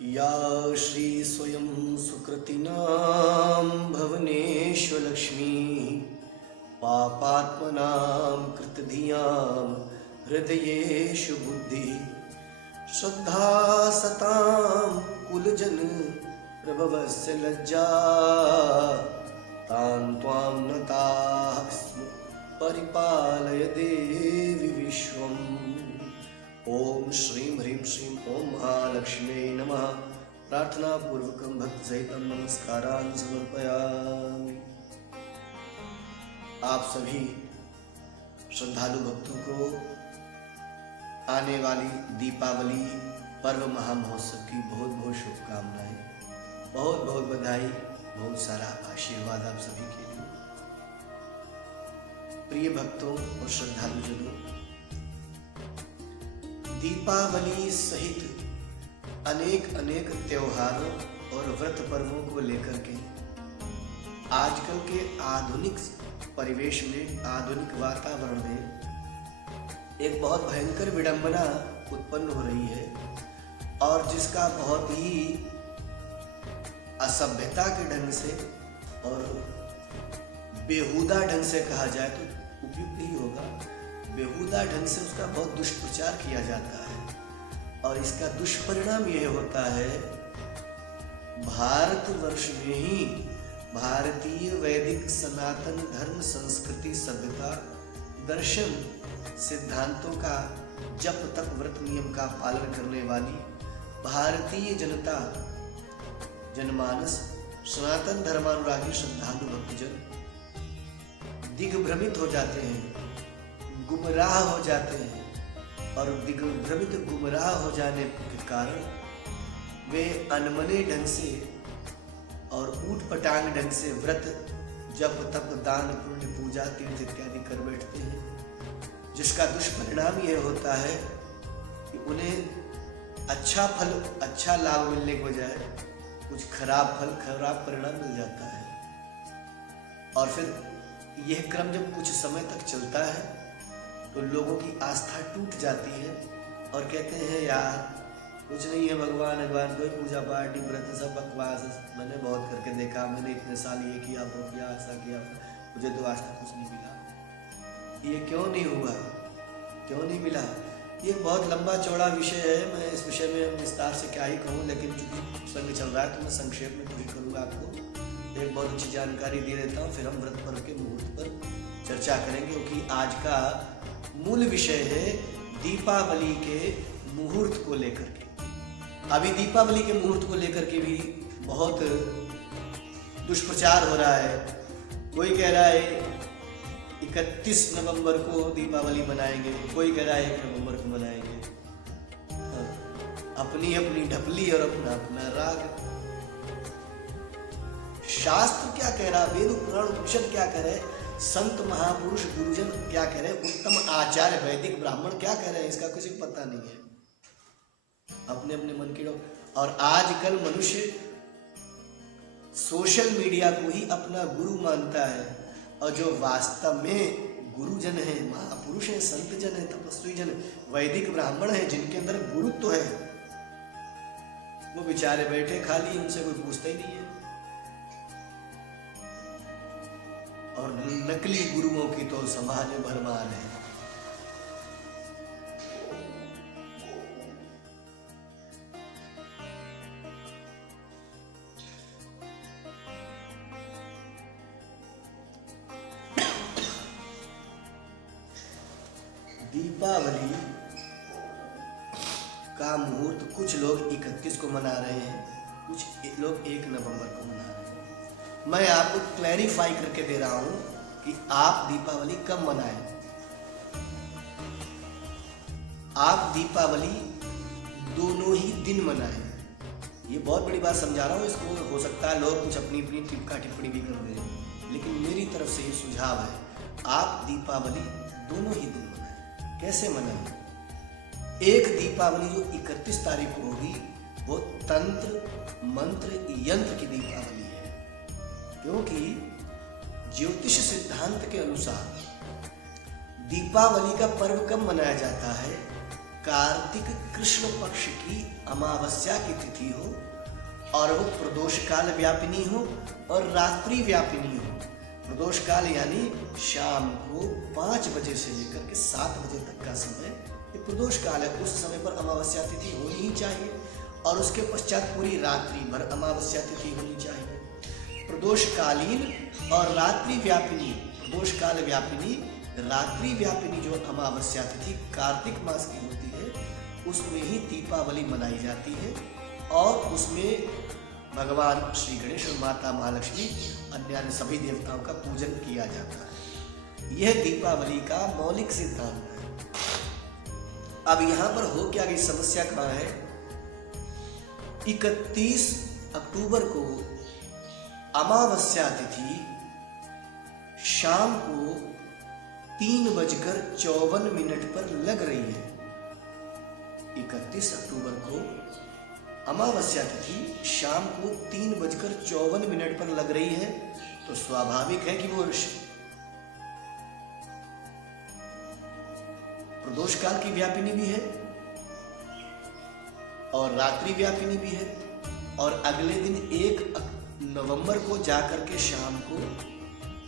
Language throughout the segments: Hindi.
या श्री स्वयं सुकृतिनां भवनेषु लक्ष्मी पापात्मनां कृतधियां हृदयेषु बुद्धि श्रद्धा सतां कुलजन प्रभवस्य लज्जा तां त्वां नताः स्म परिपालय देवी विश्वम्। ओम श्रीं ह्रीं श्रीं ओम महालक्ष्म्यै नमः। प्रार्थना पूर्वकं भक्तिसहितं नमस्कारान् समर्पयामि। आप सभी श्रद्धालु भक्तों को आने वाली दीपावली पर्व महामहोत्सव की बहुत बहुत शुभकामनाएं, बहुत बहुत बधाई, बहुत सारा आशीर्वाद आप सभी के लिए। प्रिय भक्तों और श्रद्धालुजनों, दीपावली सहित अनेक अनेक त्योहारों और व्रत पर्वों को लेकर के आजकल के आधुनिक परिवेश में, आधुनिक वातावरण में एक बहुत भयंकर विडंबना उत्पन्न हो रही है और जिसका बहुत ही असभ्यता के ढंग से और बेहुदा ढंग से कहा जाए तो उपयुक्त ही होगा। बेहुदा ढंग से उसका बहुत दुष्प्रचार किया जाता है और इसका दुष्परिणाम यह होता है, भारतवर्ष में ही भारतीय वैदिक सनातन धर्म संस्कृति सभ्यता दर्शन सिद्धांतों का जप तप व्रत नियम का पालन करने वाली भारतीय जनता जनमानस सनातन धर्मानुरागी श्रद्धालु भक्तजन दिग्भ्रमित हो जाते हैं, गुमराह हो जाते हैं और दिग्भ्रमित गुमराह हो जाने के कारण वे अनमने ढंग से और ऊट पटांग ढंग से व्रत जप तप दान पुण्य पूजा तीर्थ इत्यादि कर बैठते हैं, जिसका दुष्परिणाम यह होता है कि उन्हें अच्छा फल अच्छा लाभ मिलने के बजाय कुछ खराब फल खराब परिणाम मिल जाता है। और फिर यह क्रम जब कुछ समय तक चलता है तो लोगों की आस्था टूट जाती है और कहते हैं यार कुछ नहीं है, भगवान भगवान कोई पूजा पाठ व्रत सब बकवास, मैंने बहुत करके देखा, मैंने इतने साल ये किया वो किया ऐसा किया, मुझे तो आज तक कुछ नहीं मिला। ये क्यों नहीं हुआ, क्यों नहीं मिला? ये बहुत लंबा चौड़ा विषय है, मैं इस विषय में विस्तार से क्या ही कहूँ, लेकिन चूंकि संग चल रहा है तो मैं संक्षेप में पूरी करूँगा। आपको एक बहुत अच्छी जानकारी दे देता हूँ, फिर हम व्रत पर्व के मुहूर्त पर चर्चा करेंगे, क्योंकि आज का मूल विषय है दीपावली के मुहूर्त को लेकर के। अभी दीपावली के मुहूर्त को लेकर के भी बहुत दुष्प्रचार हो रहा है। कोई कह रहा है 31 नवंबर को दीपावली मनाएंगे, कोई कह रहा है 1 नवंबर को मनाएंगे। अपनी अपनी ढपली और अपना अपना राग। शास्त्र क्या कह रहा, वेद पुराण उपनिषद क्या कह रहे, संत महापुरुष गुरुजन क्या कह रहे, उत्तम आचार्य वैदिक ब्राह्मण क्या कह रहे हैं, इसका कुछ पता नहीं है। अपने अपने मन की लोग। और आजकल मनुष्य सोशल मीडिया को ही अपना गुरु मानता है और जो वास्तव में गुरुजन है, महापुरुष है, संत जन है, तपस्वी जन, वैदिक ब्राह्मण है, जिनके अंदर गुरुत्व है, वो बेचारे बैठे खाली, उनसे कोई पूछता ही नहीं है। और नकली गुरुओं की तो समाज भरमार है। दीपावली का मुहूर्त कुछ लोग 31 को मना रहे हैं, कुछ लोग 1 नवंबर को मना रहे हैं। मैं आपको क्लैरिफाई करके दे रहा हूं कि आप दीपावली कब मनाएं। आप दीपावली दोनों ही दिन मनाएं। ये बहुत बड़ी बात समझा रहा हूं, इसको हो सकता है लोग कुछ अपनी अपनी टिप्पणी टिप्पणी भी कर दें, लेकिन मेरी तरफ से ये सुझाव है, आप दीपावली दोनों ही दिन मनाएं। कैसे मनाएं? एक दीपावली जो 31 तारीख को होगी वो तंत्र मंत्र यंत्र की दीपावली है, क्योंकि ज्योतिष सिद्धांत के अनुसार दीपावली का पर्व कब मनाया जाता है? कार्तिक कृष्ण पक्ष की अमावस्या की तिथि हो और वो प्रदोष काल व्यापिनी हो और रात्रि व्यापिनी हो। प्रदोष काल यानी शाम को 5 बजे से लेकर के 7 बजे तक का समय ये प्रदोष काल है। उस समय पर अमावस्या तिथि होनी ही चाहिए और उसके पश्चात पूरी रात्रि भर अमावस्या तिथि होनी चाहिए। प्रदोषकालीन और रात्रि व्यापिनी, प्रदोष काल व्यापिनी रात्रि व्यापिनी जो अमावस्या तिथि कार्तिक मास की होती है उसमें ही दीपावली मनाई जाती है और उसमें भगवान श्री गणेश और माता महालक्ष्मी अन्य सभी देवताओं का पूजन किया जाता है। यह दीपावली का मौलिक सिद्धांत है। अब यहां पर हो क्या गई, समस्या कहां है? 31 अक्टूबर को अमावस्या तिथि शाम को 3:54 पर लग रही है। 31 अक्टूबर को अमावस्या तिथि शाम को 3:54 पर लग रही है, तो स्वाभाविक है कि वो प्रदोष काल की व्यापिनी भी है और रात्रि व्यापिनी भी है और अगले दिन 1 नवंबर को जाकर के शाम को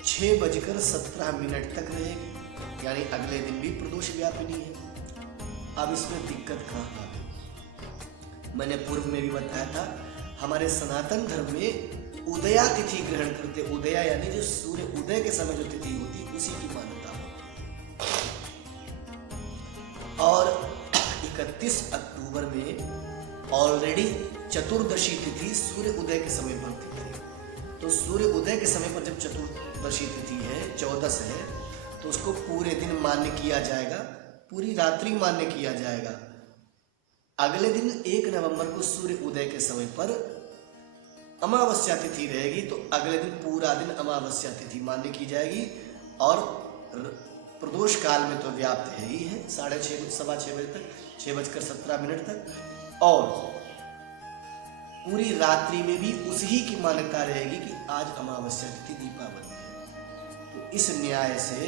6:17 तक रहेगी, यानी अगले दिन भी प्रदोष व्यापिनी है। अब इसमें दिक्कत कहाँ आ गई? मैंने पूर्व में भी बताया था, हमारे सनातन धर्म में उदया तिथि ग्रहण करते। उदया यानी जो सूर्य उदय के समय जो तिथि होती उसी की मान्यता। और 31 अक्टूबर में ऑलरेडी चतुर्दशी तिथि सूर्य उदय के समय पर थी, तो सूर्य उदय के समय पर जब चतुर्दशी तिथि है, 14 है, तो उसको पूरे दिन मान्य किया जाएगा, पूरी रात्रि मान्य किया जाएगा। अगले दिन 1 नवंबर को सूर्य उदय के समय पर अमावस्या तिथि रहेगी, तो अगले दिन पूरा दिन अमावस्या तिथि मान्य की जाएगी और प्रदोष काल में तो व्याप्त है ही है 6:30 सवा 6 बजे तक, 6:17 तक, और पूरी रात्रि में भी उसी की मान्यता रहेगी कि आज अमावस्या तिथि दीपावली है। तो इस न्याय से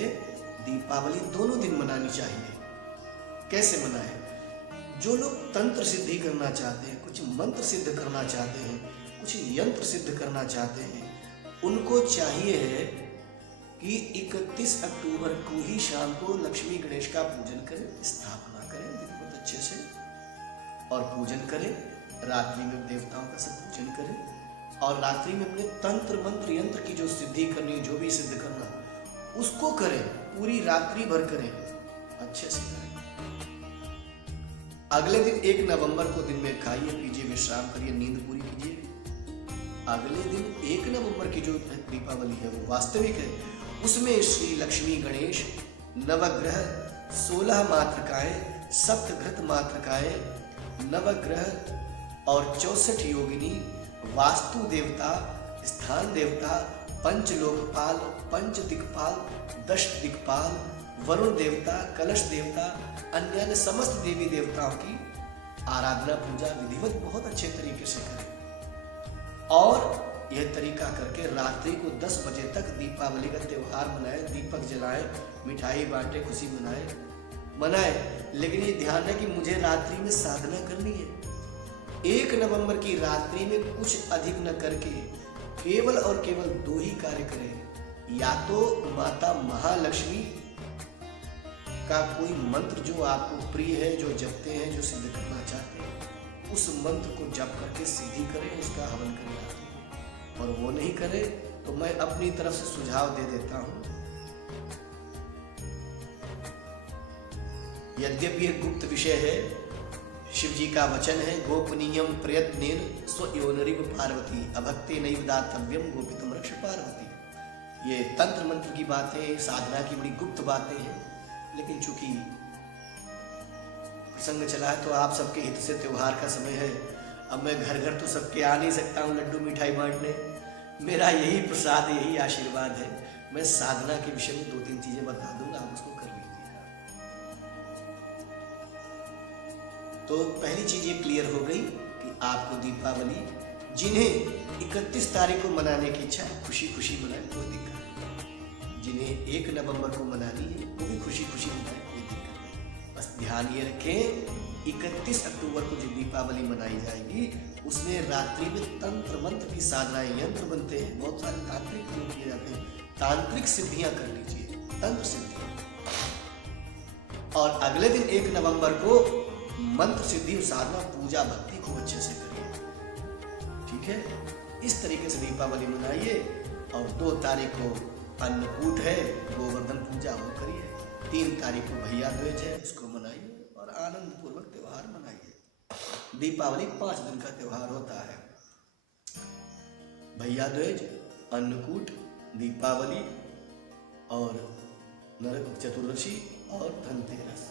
दीपावली दोनों दिन मनानी चाहिए। कैसे मनाए? जो लोग तंत्र सिद्धि करना चाहते हैं, कुछ मंत्र सिद्ध करना चाहते हैं, कुछ यंत्र सिद्ध करना चाहते हैं, उनको चाहिए है कि 31 अक्टूबर को ही शाम को लक्ष्मी गणेश का पूजन करें, स्थापना करें बहुत अच्छे से और पूजन करें। रात्रि में देवताओं का सब पूजन करें और रात्रि में अपने तंत्र मंत्र यंत्र की जो सिद्धि करनी, जो भी सिद्ध करना उसको करें, पूरी रात्रि भर करें, अच्छे से करें। अगले दिन 1 नवंबर को दिन में खाइए पीजिए, विश्राम करिए, नींद पूरी कीजिए। अगले दिन 1 नवंबर की जो दीपावली है वो वास्तविक है, उसमें श्री लक्ष्मी गणेश, नवग्रह, 16 मातृकाएं, सप्तघृत मातृकाएं, नवग्रह और 64 योगिनी, वास्तु देवता, स्थान देवता, पंचलोकपाल, पंच दिक्पाल, 10 दिक्पाल, वरुण देवता, कलश देवता, अन्य समस्त देवी देवताओं की आराधना पूजा विधिवत बहुत अच्छे तरीके से करें और यह तरीका करके रात्रि को 10 बजे तक दीपावली का त्यौहार मनाएं, दीपक जलाएं, मिठाई बांटे, खुशी मनाएं। लेकिन ये ध्यान है कि मुझे रात्रि में साधना करनी है। 1 नवंबर की रात्रि में कुछ अधिक न करके केवल और केवल 2 ही कार्य करें। या तो माता महालक्ष्मी का कोई मंत्र जो आपको प्रिय है, जो जपते हैं, जो सिद्ध करना चाहते हैं, उस मंत्र को जप करके सिद्धि करें, उसका हवन करें। और वो नहीं करे तो मैं अपनी तरफ से सुझाव दे देता हूं। यद्यपि यह गुप्त विषय है, शिव जी का वचन है, गोपनीयम प्रयत्नेन स्वयोनरिव पार्वती अभक्ते नैव दातव्यम गोपितम रक्ष पार्वती। ये तंत्र मंत्र की बातें, साधना की बड़ी गुप्त बातें हैं, लेकिन चूंकि प्रसंग चला है तो आप सबके हित से त्योहार का समय है। अब मैं घर घर तो सबके आ नहीं सकता हूँ लड्डू मिठाई बांटने, मेरा यही प्रसाद, यही आशीर्वाद है। मैं साधना के विषय में 2-3 चीजें बता दूंगा, आप उसको कर लीजिएगा। तो पहली चीज ये क्लियर हो गई कि आपको दीपावली, जिन्हें 31 तारीख को मनाने की इच्छा है, खुशी खुशी मनाए, कोई दिक्कत नहीं। जिन्हें 1 नवंबर को मनानी है वो भी खुशी खुशी मनाए, कोई दिक्कत नहीं। बस ध्यान ये रखें 31 अक्टूबर को जो दीपावली मनाई जाएगी उसमें रात्रि में तंत्र मंत्र की साधनाएं, यंत्र बनते हैं, बहुत सारे तांत्रिक प्रयोग किए जाते हैं, तांत्रिक सिद्धियां कर लीजिए, तंत्र सिद्धियां। और अगले दिन 1 नवंबर को मंत्र सिद्धि साधना पूजा भक्ति खूब अच्छे से करिए, ठीक है। इस तरीके से दीपावली मनाइए। और 2 तारीख को अन्नकूट है, गोवर्धन पूजा वो करिए। 3 तारीख को भैया दूज है, उसको मनाइए और आनंद पूर्वक त्योहार मनाइए। दीपावली 5 दिन का त्योहार होता है। भैया दूज, अन्नकूट, दीपावली और नरक चतुर्दशी और धनतेरस।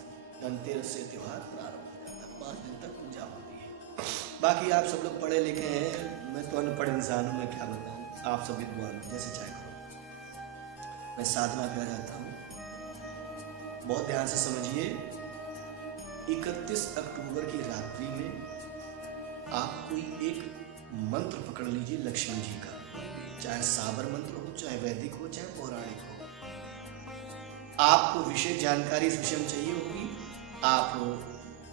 धनतेरस से त्योहार प्रारंभ हो जाता है, 5 दिन तक पूजा होती है। बाकी आप सब लोग पढ़े लिखे हैं, मैं तो अनपढ़ इंसान हूँ, मैं क्या बताऊँ, आप सब विद्वान जैसे चाहे करो। मैं साधना पे आ जाता हूँ, बहुत ध्यान से समझिए। 31 अक्टूबर की रात्रि में आप कोई एक मंत्र पकड़ लीजिए लक्ष्मी जी का, चाहे साबर मंत्र हो, चाहे वैदिक हो, चाहे पौराणिक हो। आपको विशेष जानकारी इस विषय में चाहिए होगी, आप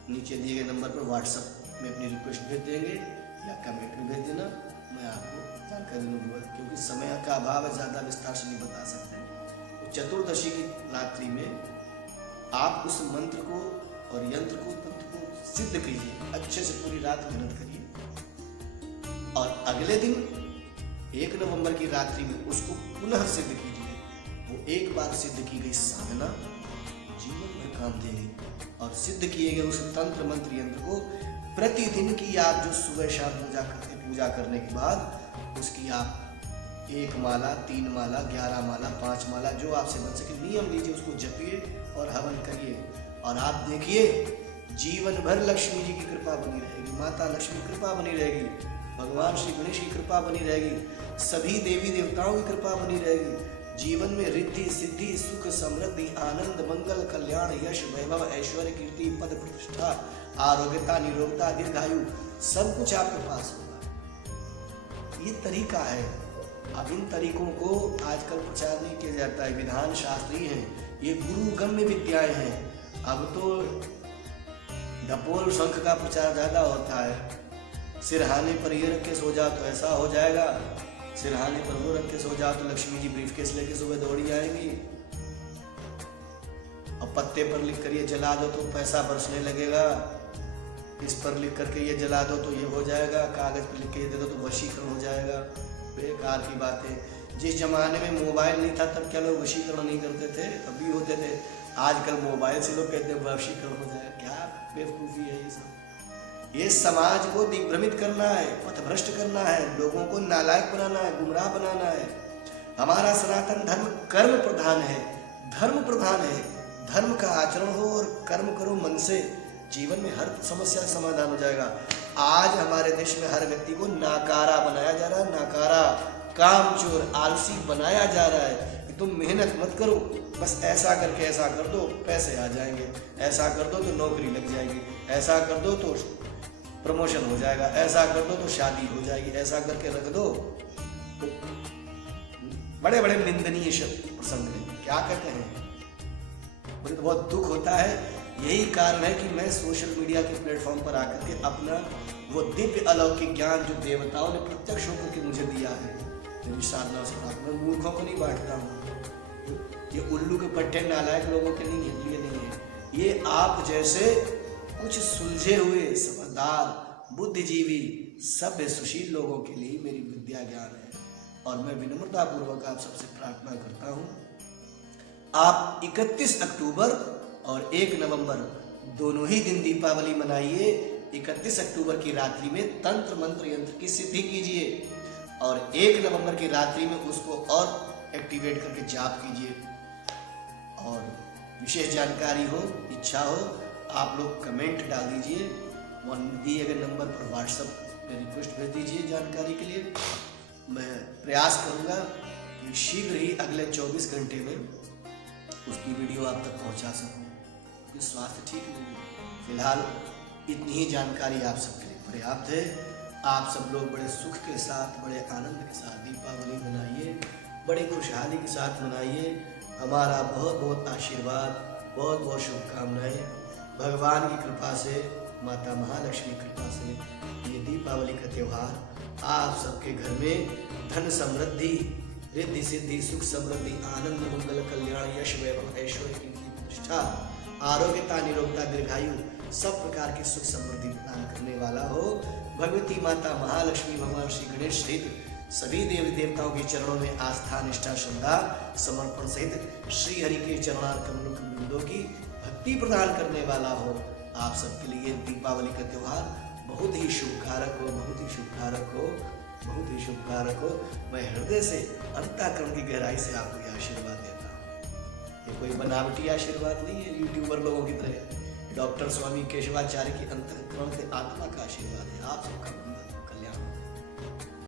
नीचे दिए गए नंबर पर व्हाट्सएप में अपनी रिक्वेस्ट भेज देंगे या कमेंट में भेज देना, मैं आपको जानकारी दूंगा, क्योंकि समय का अभाव है, ज़्यादा विस्तार से नहीं बता सकते। तो चतुर्दशी की रात्रि में आप उस मंत्र को और यंत्र को, तंत्र को सिद्ध कीजिए, अच्छे से पूरी रात मेहनत करिए। और अगले दिन 1 नवंबर की रात्रि में उसको पुनः सिद्ध कीजिए। वो एक बार सिद्ध की गई साधना जीवन में काम देगी। और सिद्ध किए गए उस तंत्र मंत्र यंत्र को प्रतिदिन की आप जो सुबह शाम पूजा करते, पूजा करने के बाद उसकी आप 1 माला, 3 माला, 11 माला, 5 माला, जो आपसे बन सके नियम लीजिए, उसको जपिए और हवन करिए। और आप देखिए जीवन भर लक्ष्मी जी की कृपा बनी रहेगी, माता लक्ष्मी की कृपा बनी रहेगी, भगवान श्री गणेश की कृपा बनी रहेगी, सभी देवी देवताओं की कृपा बनी रहेगी। जीवन में रिद्धि सिद्धि सुख समृद्धि आनंद मंगल कल्याण यश वैभव ऐश्वर्य कीर्ति पद प्रतिष्ठा आरोग्यता निरोगता दीर्घायु सब कुछ आपके पास होगा। ये तरीका है। अब इन तरीकों को आजकल प्रचार नहीं किया जाता है, विधान शास्त्रीय है, ये गुरु गम्य विद्याएं हैं। अब तो ढपोल शंख का प्रचार ज्यादा होता है। सिरहाने पर ये रख के सो जाओ तो ऐसा हो जाएगा, सिरहाने पर वो रख के सो जाओ तो लक्ष्मी जी ब्रीफकेस लेके सुबह दौड़ी आएंगी। और पत्ते पर लिख कर ये जला दो तो पैसा बरसने लगेगा, इस पर लिख करके ये जला दो तो ये हो जाएगा, कागज पर लिख के ये दे दो तो वशीकरण हो जाएगा। बेकार की बातें। जिस जमाने में मोबाइल नहीं था तब क्या लोग वशीकरण नहीं करते थे, तब भी होते थे। आजकल मोबाइल से लोग कहते हैं वशीकरण हो जाए, क्या बेवकूफ़ी है ये सब। ये समाज को दिग्भ्रमित करना है, पथभ्रष्ट करना है, लोगों को नालायक बनाना है, गुमराह बनाना है। हमारा सनातन धर्म कर्म प्रधान है, धर्म प्रधान है। धर्म का आचरण हो और कर्म करो मन से, जीवन में हर समस्या का समाधान हो जाएगा। आज हमारे देश में हर व्यक्ति को नाकारा बनाया जा रहा है, नाकारा, कामचोर, आलसी बनाया जा रहा है कि तुम मेहनत मत करो, बस ऐसा करके ऐसा कर दो पैसे आ जाएंगे, ऐसा कर दो तो नौकरी लग जाएगी, ऐसा कर दो तो प्रमोशन हो जाएगा, ऐसा कर दो तो शादी हो जाएगी, ऐसा करके रख दो तो बड़े बड़े निंदनीय प्रसंग हैं। क्या कहते हैं, मुझे तो बहुत दुख होता है। यही कारण है कि मैं सोशल मीडिया के प्लेटफॉर्म पर आकर के अपना वो दिव्य अलौकिक ज्ञान जो देवताओं ने प्रत्यक्ष होकर के मुझे दिया है, मेरी साधना से प्राप्त, मैं मूर्खों को नहीं बांटता हूँ। ये उल्लू के पट्टे नालायक लोगों के नहीं है, लिए नहीं है। ये आप जैसे कुछ सुलझे हुए समझदार बुद्धिजीवी सभ्य सुशील लोगों के लिए मेरी विद्या ज्ञान है। और मैं विनम्रता पूर्वक आप सबसे प्रार्थना करता हूँ, आप 31 अक्टूबर और 1 नवंबर दोनों ही दिन दीपावली मनाइए। 31 अक्टूबर की रात्रि में तंत्र मंत्र यंत्र की सिद्धि कीजिए और 1 नवंबर की रात्रि में उसको और एक्टिवेट करके जाप कीजिए। और विशेष जानकारी हो, इच्छा हो, आप लोग कमेंट डाल दीजिए, दिए गए नंबर पर व्हाट्सएप पे रिक्वेस्ट भेज दीजिए जानकारी के लिए। मैं प्रयास करूँगा कि शीघ्र ही अगले 24 घंटे में उसकी वीडियो आप तक पहुंचा सकूं, क्योंकि स्वास्थ्य ठीक नहीं है। फिलहाल इतनी ही जानकारी आप सबके लिए पर्याप्त है। आप सब लोग बड़े सुख के साथ, बड़े आनंद के साथ दीपावली मनाइए, बड़े खुशहाली के साथ मनाइए। हमारा बहुत बहुत आशीर्वाद, बहुत बहुत शुभकामनाएं। भगवान की कृपा से माता महालक्ष्मी कृपा से ये दीपावली का त्यौहार आप सबके घर में धन समृद्धि, रिद्धि सिद्धि, सुख समृद्धि, आनंद मंगल कल्याण, यश वैभव, ऐश्वर्य, कीर्ति प्रतिष्ठा, आरोग्यता, निरोगता, दीर्घायु, सब प्रकार की सुख समृद्धि प्रदान करने वाला हो। भगवती माता महालक्ष्मी, भगवान श्री गणेश सहित सभी देवी देवताओं के चरणों में आस्था, निष्ठा, श्रद्धा, समर्पण सहित श्री हरि के चरणार कमलों बिंदों की भक्ति प्रदान करने वाला हो। आप सबके लिए दीपावली का त्यौहार बहुत ही शुभकारक हो, बहुत ही शुभकारक हो, बहुत ही शुभकारक हो। मैं हृदय से, अंतःकरण की गहराई से आपको यह आशीर्वाद देता हूँ। ये कोई बनावटी आशीर्वाद नहीं है यूट्यूबर लोगों की तरह। डॉक्टर स्वामी केशवाचार्य की अंतःकरण से आत्मा का आशीर्वाद है। आप सबका